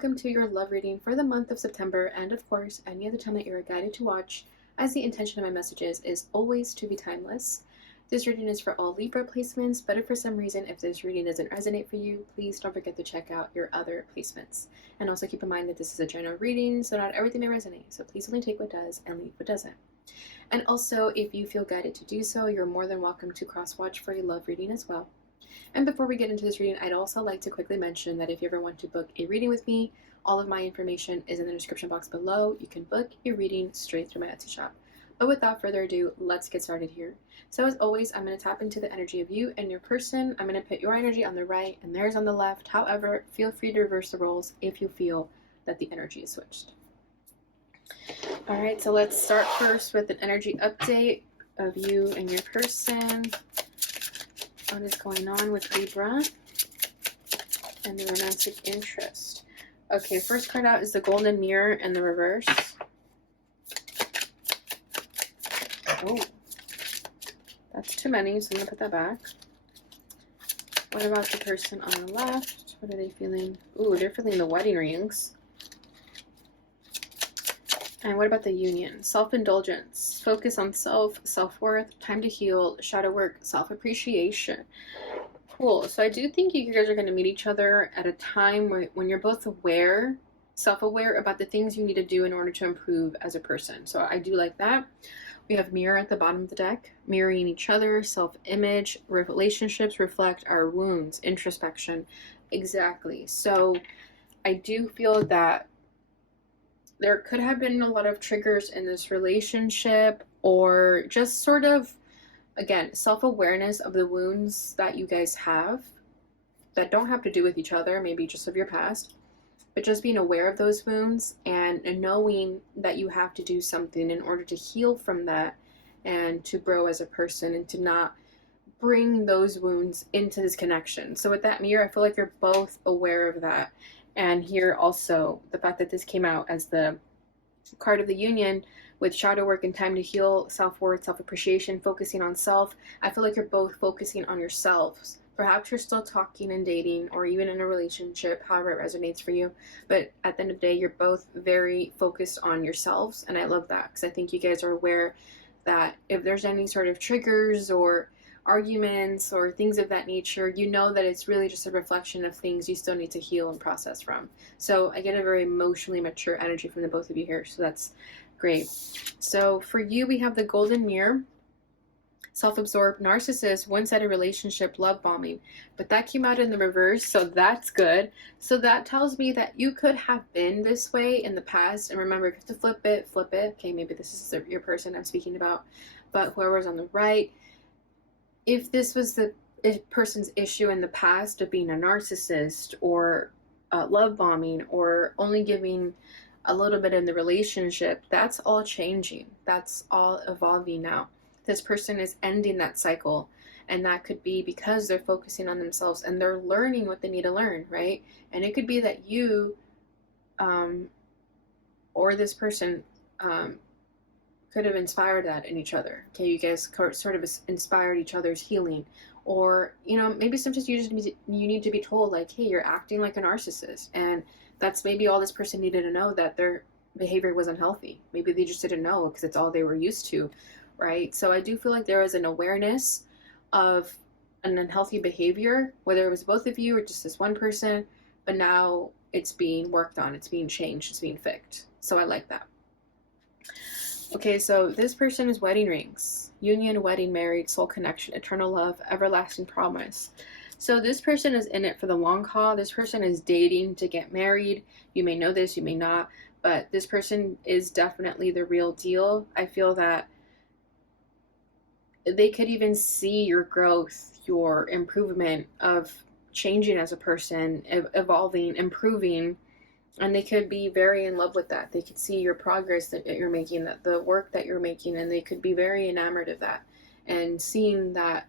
welcome to your love reading for the month of September, and of course, any other time that you're guided to watch, as the intention of my messages is always to be timeless. This reading is for all Libra placements, but if for some reason, if this reading doesn't resonate for you, please don't forget to check out your other placements. And also keep in mind that this is a general reading, so not everything may resonate, so please only take what does and leave what doesn't. And also, if you feel guided to do so, you're more than welcome to cross-watch for a love reading as well. And before we get into this reading, I'd also like to quickly mention that if you ever want to book a reading with me, all of my information is in the description box below. You can book a reading straight through my Etsy shop. But without further ado, let's get started here. So as always, I'm going to tap into the energy of you and your person. I'm going to put your energy on the right and theirs on the left. However, feel free to reverse the roles if you feel that the energy is switched. All right, so let's start first with an energy update of you and your person. What is going on with Libra and the romantic interest? Okay, first card out is the Golden Mirror in the reverse. Oh, that's too many, so I'm going to put that back. What about the person on the left? What are they feeling? Ooh, they're feeling the wedding rings. And what about the union? Self-indulgence, focus on self, self-worth, time to heal, shadow work, self-appreciation. Cool. So I do think you guys are going to meet each other at a time when you're both aware, self-aware about the things you need to do in order to improve as a person. So I do like that. We have mirror at the bottom of the deck, mirroring each other, self-image, relationships reflect our wounds, introspection. Exactly. So I do feel that there could have been a lot of triggers in this relationship, or just sort of, again, self-awareness of the wounds that you guys have that don't have to do with each other, maybe just of your past, but just being aware of those wounds and knowing that you have to do something in order to heal from that and to grow as a person and to not bring those wounds into this connection. So with that mirror, I feel like you're both aware of that. And here also, the fact that this came out as the card of the union with shadow work and time to heal, self-worth, self-appreciation, focusing on self, I feel like you're both focusing on yourselves. Perhaps you're still talking and dating or even in a relationship, however it resonates for you. But at the end of the day, you're both very focused on yourselves. And I love that because I think you guys are aware that if there's any sort of triggers or arguments or things of that nature, you know that it's really just a reflection of things you still need to heal and process from. So I get a very emotionally mature energy from the both of you here, so that's great. So for you, we have the Golden Mirror, self-absorbed, narcissist, one-sided relationship, love bombing, but that came out in the reverse, so that's good. So that tells me that you could have been this way in the past, and remember, if you have to flip it. Okay, maybe this is your person I'm speaking about, but whoever's on the right, if this was the person's issue in the past of being a narcissist or love bombing or only giving a little bit in the relationship, that's all changing. That's all evolving now. This person is ending that cycle, and that could be because they're focusing on themselves and they're learning what they need to learn, right? And it could be that you or this person could have inspired that in each other. Okay, you guys sort of inspired each other's healing, or maybe sometimes you need to be told, like, hey, you're acting like a narcissist, and that's maybe all this person needed to know, that their behavior was unhealthy. Maybe they just didn't know because it's all they were used to, right? So I do feel like there is an awareness of an unhealthy behavior, whether it was both of you or just this one person, but now it's being worked on, it's being changed, it's being fixed. So I like that. Okay, so this person is wedding rings, union, wedding, married, soul connection, eternal love, everlasting promise. So this person is in it for the long haul. This person is dating to get married. You may know this, you may not, but this person is definitely the real deal. I feel that they could even see your growth, your improvement of changing as a person, evolving, improving. And they could be very in love with that. They could see your progress that you're making, that the work that you're making, and they could be very enamored of that and seeing that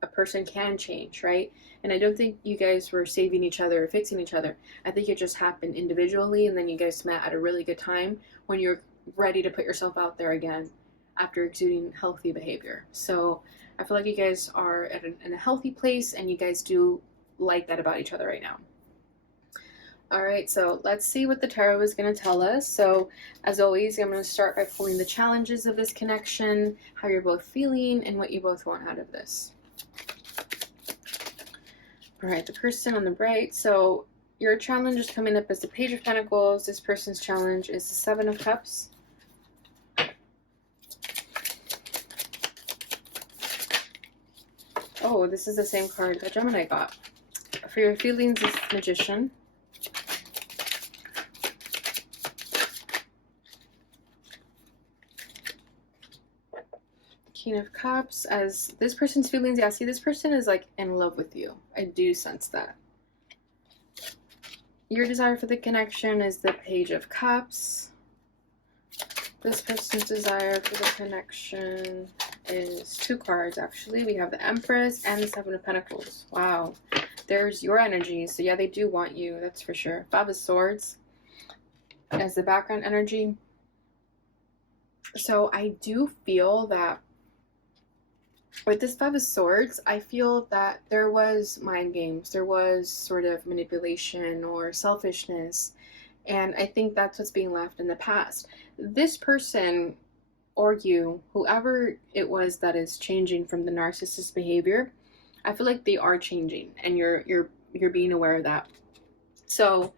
a person can change, right? And I don't think you guys were saving each other or fixing each other. I think it just happened individually, and then you guys met at a really good time when you're ready to put yourself out there again after exuding healthy behavior. So I feel like you guys are in a healthy place, and you guys do like that about each other right now. All right, so let's see what the tarot is going to tell us. So, as always, I'm going to start by pulling the challenges of this connection, how you're both feeling, and what you both want out of this. All right, the person on the right. So, your challenge is coming up as the Page of Pentacles. This person's challenge is the Seven of Cups. Oh, this is the same card that Gemini got. For your feelings is Magician. King of Cups. As this person's feelings, yeah, see, this person is like in love with you. I do sense that. Your desire for the connection is the Page of Cups. This person's desire for the connection is two cards, actually. We have the Empress and the Seven of Pentacles. Wow. There's your energy. So yeah, they do want you, that's for sure. Five of Swords as the background energy. So I do feel that with this Five of Swords, I feel that there was mind games. There was sort of manipulation or selfishness. And I think that's what's being left in the past. This person or you, whoever it was that is changing from the narcissist behavior, I feel like they are changing, and you're being aware of that. So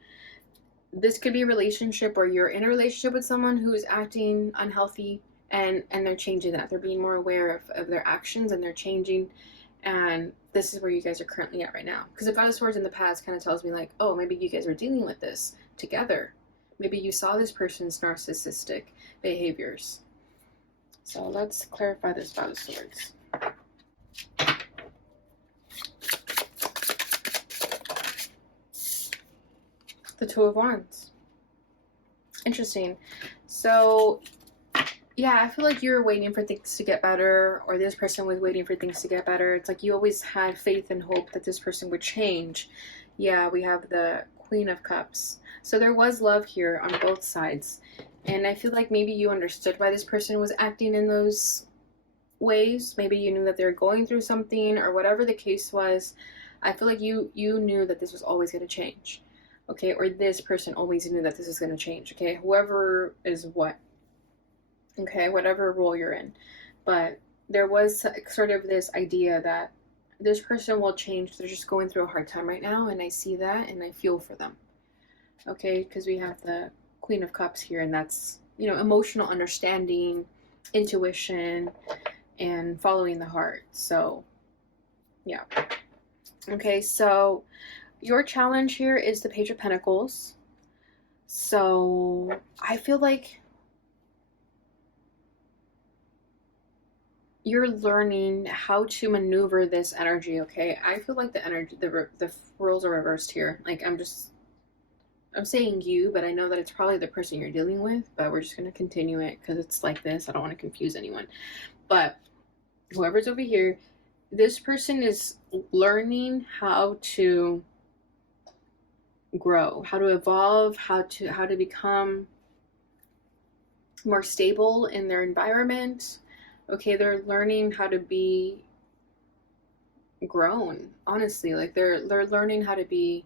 this could be a relationship where you're in a relationship with someone who is acting unhealthy, and they're changing that. They're being more aware of their actions, and they're changing. And this is where you guys are currently at right now. Because the Five of Swords in the past kind of tells me like, oh, maybe you guys are dealing with this together. Maybe you saw this person's narcissistic behaviors. So let's clarify this Five of Swords. The Two of Wands. Interesting. So yeah, I feel like you're waiting for things to get better, or this person was waiting for things to get better. It's like you always had faith and hope that this person would change. Yeah, we have the Queen of Cups. So there was love here on both sides. And I feel like maybe you understood why this person was acting in those ways. Maybe you knew that they were going through something, or whatever the case was. I feel like you knew that this was always going to change. Okay, or this person always knew that this was going to change. Okay, whoever is what. Okay, whatever role you're in. But there was sort of this idea that this person will change. They're just going through a hard time right now, and I see that, and I feel for them. Okay, because we have the Queen of Cups here, and that's, you know, emotional understanding, intuition, and following the heart. So, yeah. Okay, so your challenge here is the Page of Pentacles. So, I feel like you're learning how to maneuver this energy, okay? I feel like the energy, the roles are reversed here. Like, I'm saying you, but I know that it's probably the person you're dealing with, but we're just going to continue it because it's like this. I don't want to confuse anyone. But whoever's over here, this person is learning how to grow, how to evolve, how to become more stable in their environment. Okay, they're learning how to be grown, honestly. Like they're learning how to be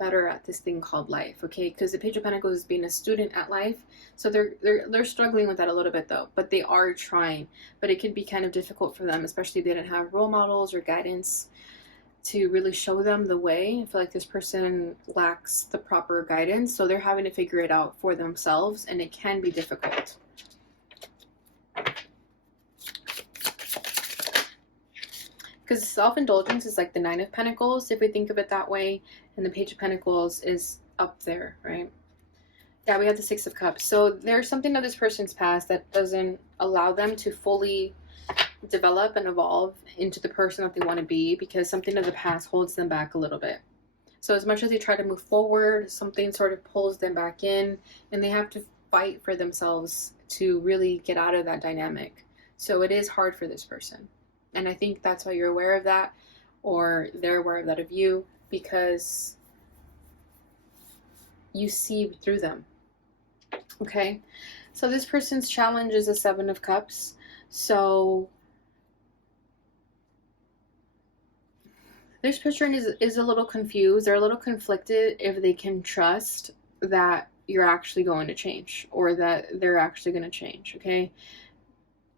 better at this thing called life. Okay, because the Page of Pentacles is being a student at life, so they're struggling with that a little bit though, but they are trying. But it can be kind of difficult for them, especially if they didn't have role models or guidance to really show them the way. I feel like this person lacks the proper guidance, so they're having to figure it out for themselves, and it can be difficult. Because self-indulgence is like the Nine of Pentacles, if we think of it that way, and the Page of Pentacles is up there, right? Yeah, we have the Six of Cups. So there's something of this person's past that doesn't allow them to fully develop and evolve into the person that they want to be, because something of the past holds them back a little bit. So as much as they try to move forward, something sort of pulls them back in, and they have to fight for themselves to really get out of that dynamic. So it is hard for this person. And I think that's why you're aware of that, or they're aware of that of you, because you see through them. Okay? So this person's challenge is a Seven of Cups. So This person is a little confused. They're a little conflicted if they can trust that you're actually going to change or that they're actually going to change, okay?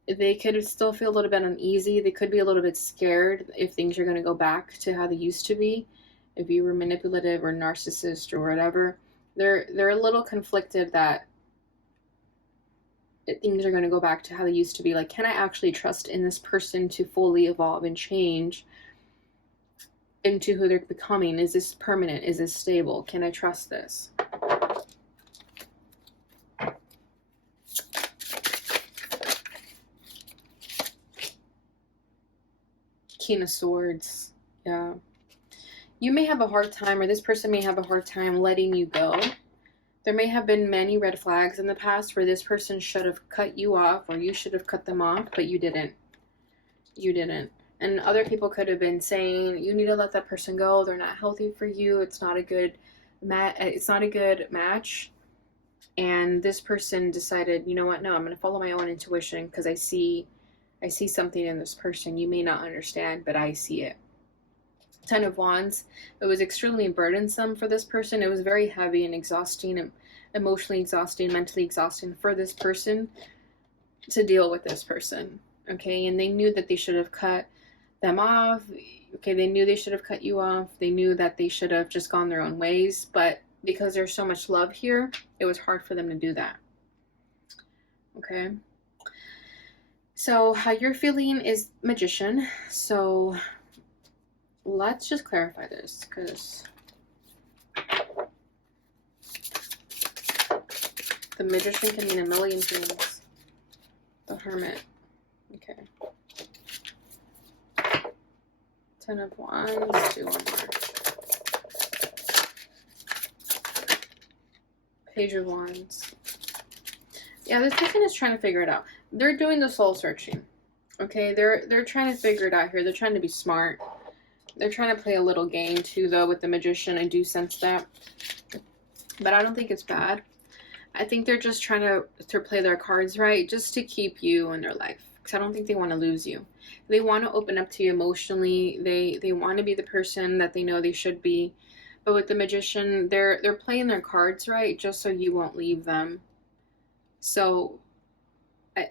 They could still feel a little bit uneasy. They could be a little bit scared if things are going to go back to how they used to be. If you were manipulative or narcissist or whatever, they're a little conflicted that things are going to go back to how they used to be. Like, can I actually trust in this person to fully evolve and change into who they're becoming? Is this permanent? Is this stable? Can I trust this? King of Swords. Yeah. You may have a hard time, or this person may have a hard time letting you go. There may have been many red flags in the past where this person should have cut you off, or you should have cut them off, but you didn't. You didn't. And other people could have been saying, you need to let that person go. They're not healthy for you. It's not a good match. And this person decided, you know what? No, I'm going to follow my own intuition because I see something in this person. You may not understand, but I see it. Ten of Wands. It was extremely burdensome for this person. It was very heavy and exhausting, and emotionally exhausting, mentally exhausting for this person to deal with this person. Okay, and they knew that they should have cut them off. Okay, they knew they should have cut you off. They knew that they should have just gone their own ways, but because there's so much love here, it was hard for them to do that. Okay. So how you're feeling is Magician. So let's just clarify this, because the Magician can mean a million things. The Hermit. Okay. Ten of Wands. Do one more. Page of Wands. Yeah, this person is trying to figure it out. They're doing the soul searching. Okay, they're trying to figure it out here. They're trying to be smart. They're trying to play a little game too, though, with the Magician. I do sense that. But I don't think it's bad. I think they're just trying to play their cards right, just to keep you in their life. Because I don't think they want to lose you. They want to open up to you emotionally. They want to be the person that they know they should be. But with the Magician, they're playing their cards right, just so you won't leave them. So,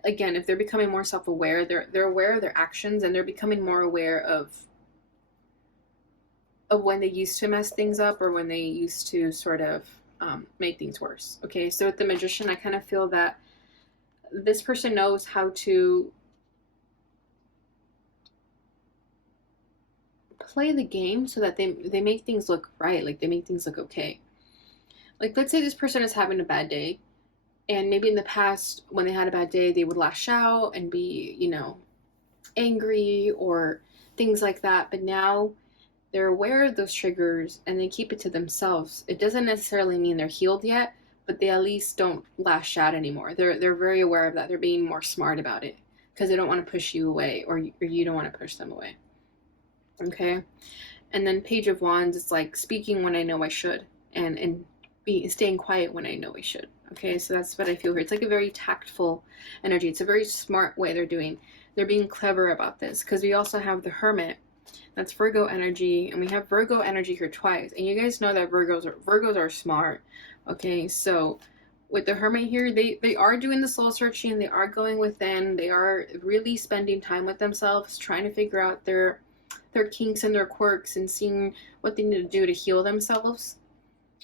again, if they're becoming more self-aware, they're aware of their actions, and they're becoming more aware of when they used to mess things up, or when they used to sort of make things worse. Okay, so with the Magician, I kind of feel that this person knows how to play the game so that they make things look right, like they make things look okay. Like, let's say this person is having a bad day, and maybe in the past, when they had a bad day, they would lash out and be, angry or things like that. But now they're aware of those triggers and they keep it to themselves. It doesn't necessarily mean they're healed yet, but they at least don't lash out anymore. They're very aware of that. They're being more smart about it because they don't want to push you away, or you don't want to push them away. Okay? And then Page of Wands, it's like speaking when I know I should, and staying quiet when I know I should. Okay, so that's what I feel here. It's like a very tactful energy. It's a very smart way they're being clever about this, because we also have the Hermit. That's Virgo energy, and we have Virgo energy here twice. And you guys know that Virgos are smart. Okay, so with the Hermit here, they are doing the soul searching. They are going within. They are really spending time with themselves, trying to figure out their kinks and their quirks, and seeing what they need to do to heal themselves.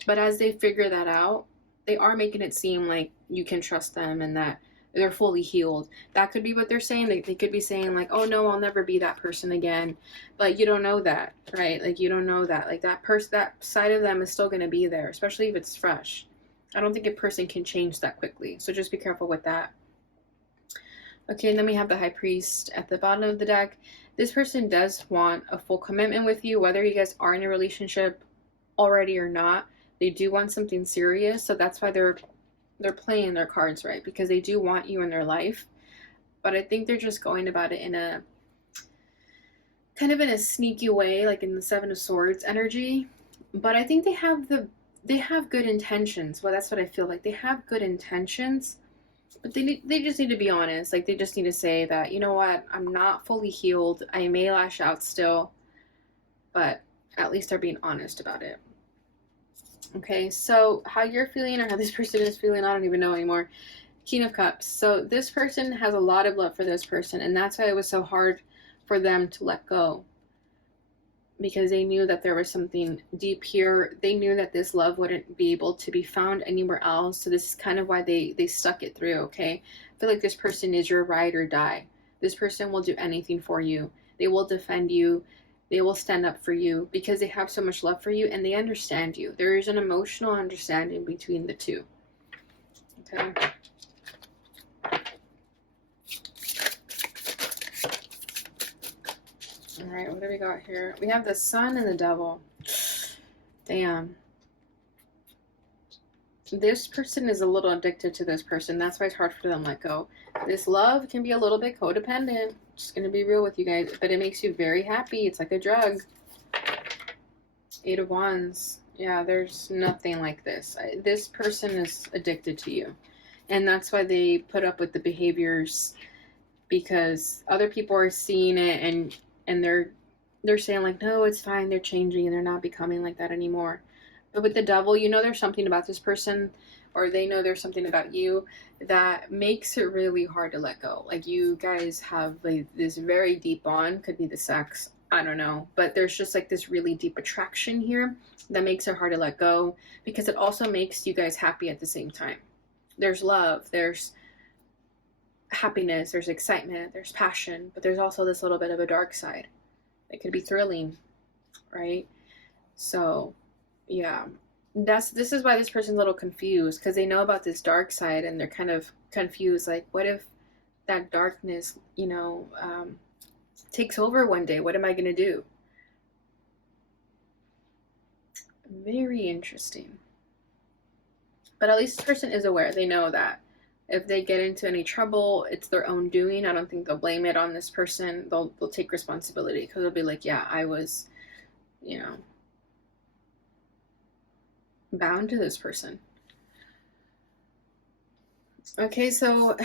But as they figure that out, they are making it seem like you can trust them and that they're fully healed. That could be what they're saying. They could be saying like, oh no, I'll never be that person again. But you don't know that, right? Like, you don't know that. Like, that side of them is still going to be there, especially if it's fresh. I don't think a person can change that quickly. So just be careful with that. Okay, and then we have the High Priest at the bottom of the deck. This person does want a full commitment with you, whether you guys are in a relationship already or not. They do want something serious, so that's why they're playing their cards right, because they do want you in their life. But I think they're just going about it in a kind of in a sneaky way, like in the Seven of Swords energy. But I think they have good intentions. Well, that's what I feel like. They have good intentions, but they just need to be honest. Like, they just need to say that, you know what, I'm not fully healed. I may lash out still, but at least they're being honest about it. Okay, so how you're feeling or how this person is feeling, I don't even know anymore. King of Cups. So this person has a lot of love for this person, and that's why it was so hard for them to let go. Because they knew that there was something deep here. They knew that this love wouldn't be able to be found anywhere else. So this is kind of why they stuck it through, okay? I feel like this person is your ride or die. This person will do anything for you. They will defend you. They will stand up for you because they have so much love for you and they understand you. There is an emotional understanding between the two. Okay? All right, what do we got here? We have the Sun and the Devil. Damn. This person is a little addicted to this person. That's why it's hard for them to let go. This love can be a little bit codependent. Just going to be real with you guys. But it makes you very happy. It's like a drug. 8 of Wands. Yeah, there's nothing like this. This person is addicted to you. And that's why they put up with the behaviors. Because other people are seeing it and they're saying like, no, it's fine. They're changing and they're not becoming like that anymore. But with the Devil, you know there's something about this person, or they know there's something about you that makes it really hard to let go. Like you guys have like this very deep bond, could be the sex, I don't know. But there's just like this really deep attraction here that makes it hard to let go because it also makes you guys happy at the same time. There's love, there's happiness, there's excitement, there's passion, but there's also this little bit of a dark side. It could be thrilling, right? So yeah, this is why this person's a little confused, because they know about this dark side and they're kind of confused. Like, what if that darkness, takes over one day? What am I going to do? Very interesting. But at least this person is aware. They know that if they get into any trouble, it's their own doing. I don't think they'll blame it on this person. They'll take responsibility because they'll be like, yeah, I was, bound to this person. Okay, so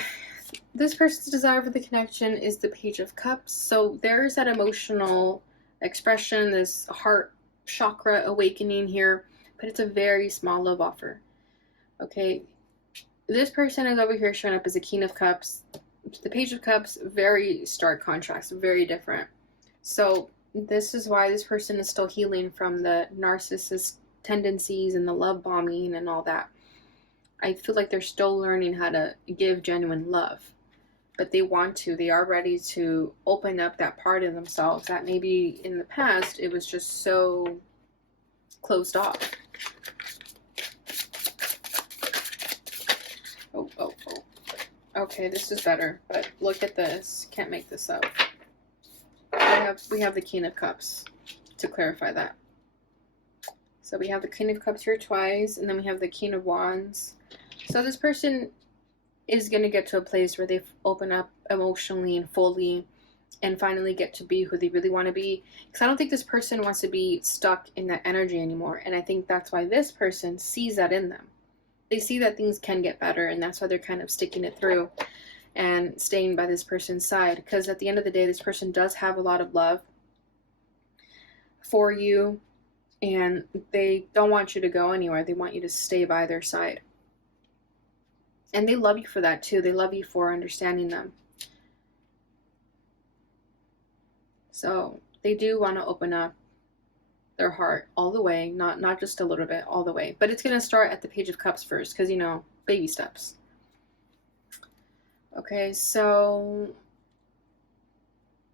this person's desire for the connection is the Page of Cups. So there's that emotional expression, this heart chakra awakening here, but it's a very small love offer. Okay, this person is over here showing up as a King of Cups. The Page of Cups, very stark contrast, very different. So this is why this person is still healing from the narcissist tendencies and the love bombing and all that. I feel like they're still learning how to give genuine love, but they are ready to open up that part of themselves that maybe in the past it was just so closed off. Oh. Okay, this is better, but look at this. Can't make this up. We have the King of Cups to clarify that. So we have the King of Cups here twice, and then we have the King of Wands. So this person is going to get to a place where they open up emotionally and fully and finally get to be who they really want to be. Because I don't think this person wants to be stuck in that energy anymore. And I think that's why this person sees that in them. They see that things can get better, and that's why they're kind of sticking it through and staying by this person's side. Because at the end of the day, this person does have a lot of love for you. And they don't want you to go anywhere. They want you to stay by their side. And they love you for that too. They love you for understanding them. So they do want to open up their heart all the way. Not just a little bit, all the way. But it's going to start at the Page of Cups first. Because, baby steps. Okay, so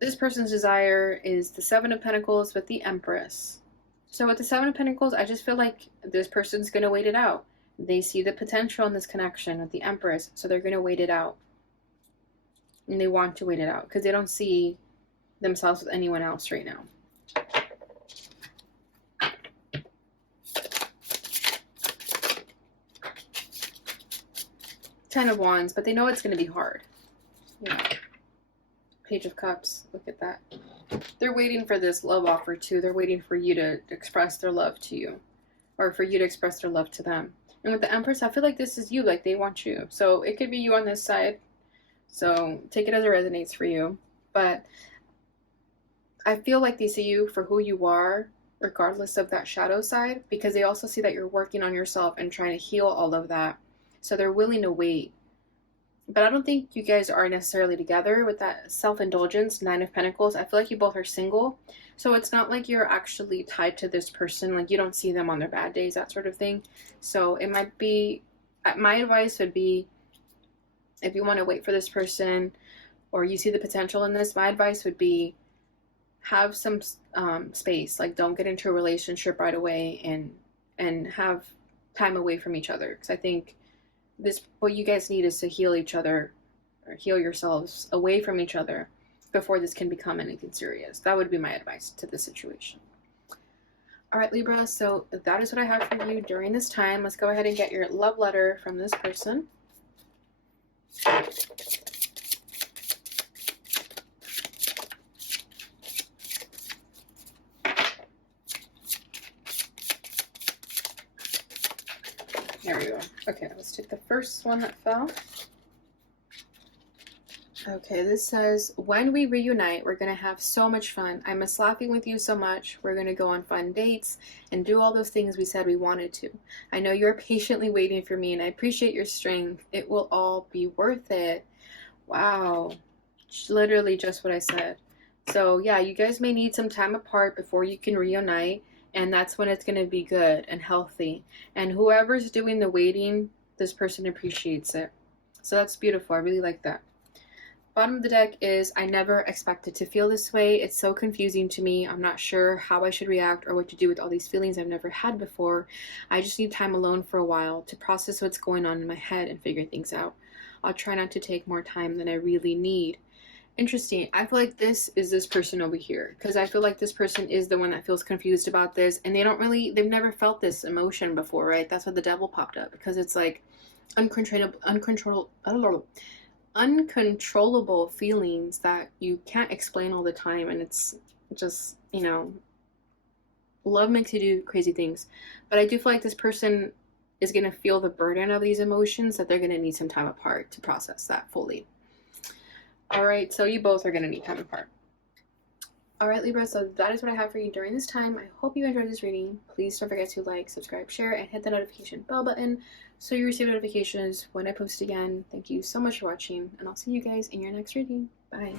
this person's desire is the Seven of Pentacles with the Empress. So with the Seven of Pentacles, I just feel like this person's going to wait it out. They see the potential in this connection with the Empress, so they're going to wait it out. And they want to wait it out because they don't see themselves with anyone else right now. Ten of Wands, but they know it's going to be hard. Page of Cups, look at that. They're waiting for this love offer too. They're waiting for you to express their love to you, or for you to express their love to them. And with the Empress, I feel like this is you, like they want you. So it could be you on this side. So take it as it resonates for you. But I feel like they see you for who you are, regardless of that shadow side, because they also see that you're working on yourself and trying to heal all of that. So they're willing to wait. But I don't think you guys are necessarily together with that self-indulgence, Nine of Pentacles. I feel like you both are single. So it's not like you're actually tied to this person. Like you don't see them on their bad days, that sort of thing. So it might be, my advice would be, if you want to wait for this person or you see the potential in this, my advice would be have some space. Like don't get into a relationship right away and have time away from each other. Because I think what you guys need is to heal each other or heal yourselves away from each other before this can become anything serious. That would be my advice to the situation. All right, Libra, so that is what I have for you during this time. Let's go ahead and get your love letter from this person. There we go. Okay, let's take the first one that fell. Okay, this says, when we reunite, we're going to have so much fun. I miss laughing with you so much. We're going to go on fun dates and do all those things we said we wanted to. I know you're patiently waiting for me and I appreciate your strength. It will all be worth it. Wow. Literally just what I said. So yeah, you guys may need some time apart before you can reunite, and that's when it's going to be good and healthy. And whoever's doing the waiting, this person appreciates it. So that's beautiful. I really like that. Bottom of the deck is, I never expected to feel this way. It's so confusing to me. I'm not sure how I should react or what to do with all these feelings I've never had before. I just need time alone for a while to process what's going on in my head and figure things out. I'll try not to take more time than I really need. Interesting. I feel like this is this person over here, because I feel like this person is the one that feels confused about this, and they've never felt this emotion before, right? That's why the devil popped up, because it's like uncontrollable feelings that you can't explain all the time, and it's just, you know, love makes you do crazy things. But I do feel like this person is going to feel the burden of these emotions, that they're going to need some time apart to process that fully. All right, so you both are going to need time apart. All right, Libra, so that is what I have for you during this time. I hope you enjoyed this reading. Please don't forget to like, subscribe, share, and hit the notification bell button so you receive notifications when I post again. Thank you so much for watching, and I'll see you guys in your next reading. Bye.